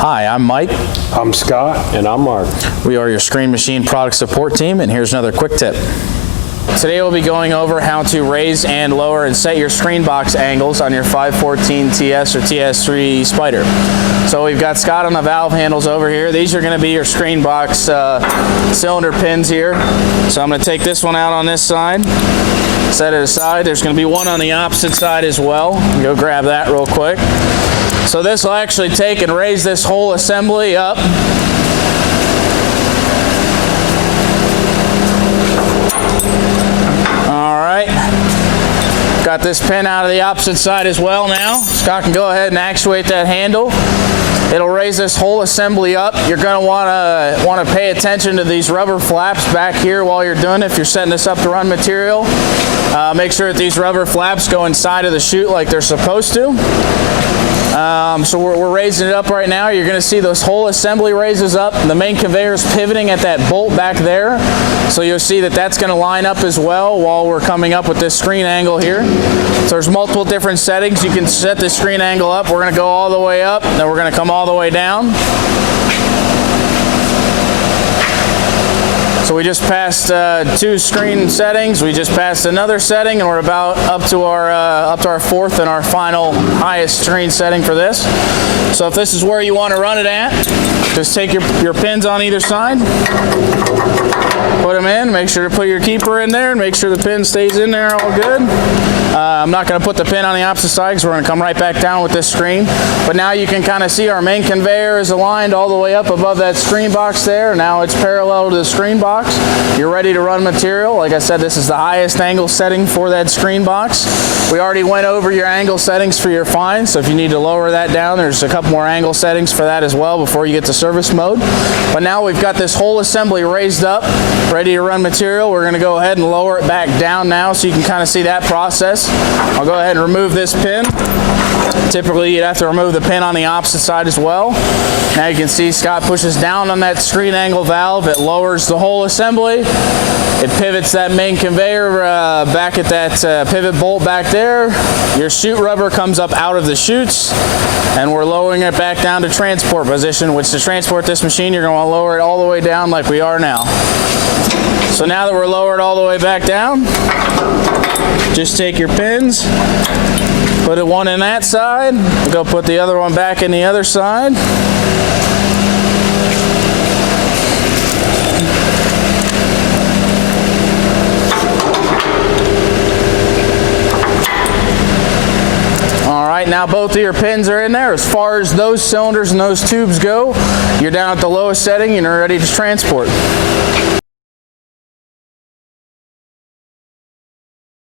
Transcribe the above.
Hi, I'm Mike. I'm Scott. And I'm Mark. We are your Screen Machine product support team, and here's another quick tip. Today we'll be going over how to raise and lower and set your screen box angles on your 514 TS or TS3 Spider. So we've got Scott on the valve handles over here. These are going to be your screen box cylinder pins here. So I'm going to take this one out on this side, set it aside. There's going to be one on the opposite side as well. Go grab that real quick. So this will actually take and raise this whole assembly up. Got this pin out of the opposite side as well now. Scott can go ahead and actuate that handle. It'll raise this whole assembly up. You're going to want to pay attention to these rubber flaps back here while you're doing it. If you're setting this up to run material, make sure that these rubber flaps go inside of the chute like they're supposed to. So we're raising it up right now. You're going to see this whole assembly raises up. The main conveyor is pivoting at that bolt back there. So you'll see that that's going to line up as well while we're coming up with this screen angle here. So there's multiple different settings. You can set the screen angle up. We're going to go all the way up, then we're going to come all the way down. So we just passed 2 screen settings. We just passed another setting, and we're about up to our fourth and our final highest screen setting for this. So if this is where you want to run it at, just take your pins on either side, put them in, make sure to put your keeper in there, and make sure the pin stays in there all good. I'm not going to put the pin on the opposite side because we're going to come right back down with this screen. But now you can kind of see our main conveyor is aligned all the way up above that screen box there. Now it's parallel to the screen box. You're ready to run material. Like I said, this is the highest angle setting for that screen box. We already went over your angle settings for your fine, so if you need to lower that down, there's a couple more angle settings for that as well before you get to service mode. But now we've got this whole assembly raised up, ready to run material. We're going to go ahead and lower it back down now so you can kind of see that process. I'll go ahead and remove this pin. Typically you'd have to remove the pin on the opposite side as well. Now you can see Scott pushes down on that screen angle valve. It lowers the whole assembly. It pivots that main conveyor back at that pivot bolt back there. Your chute rubber comes up out of the chutes, and we're lowering it back down to transport position, which to transport this machine you're going to want to lower it all the way down like we are now. So now that we're lowered all the way back down, just take your pins, put one in that side, go put the other one back in the other side. Alright, now both of your pins are in there. As far as those cylinders and those tubes go, you're down at the lowest setting and you're ready to transport.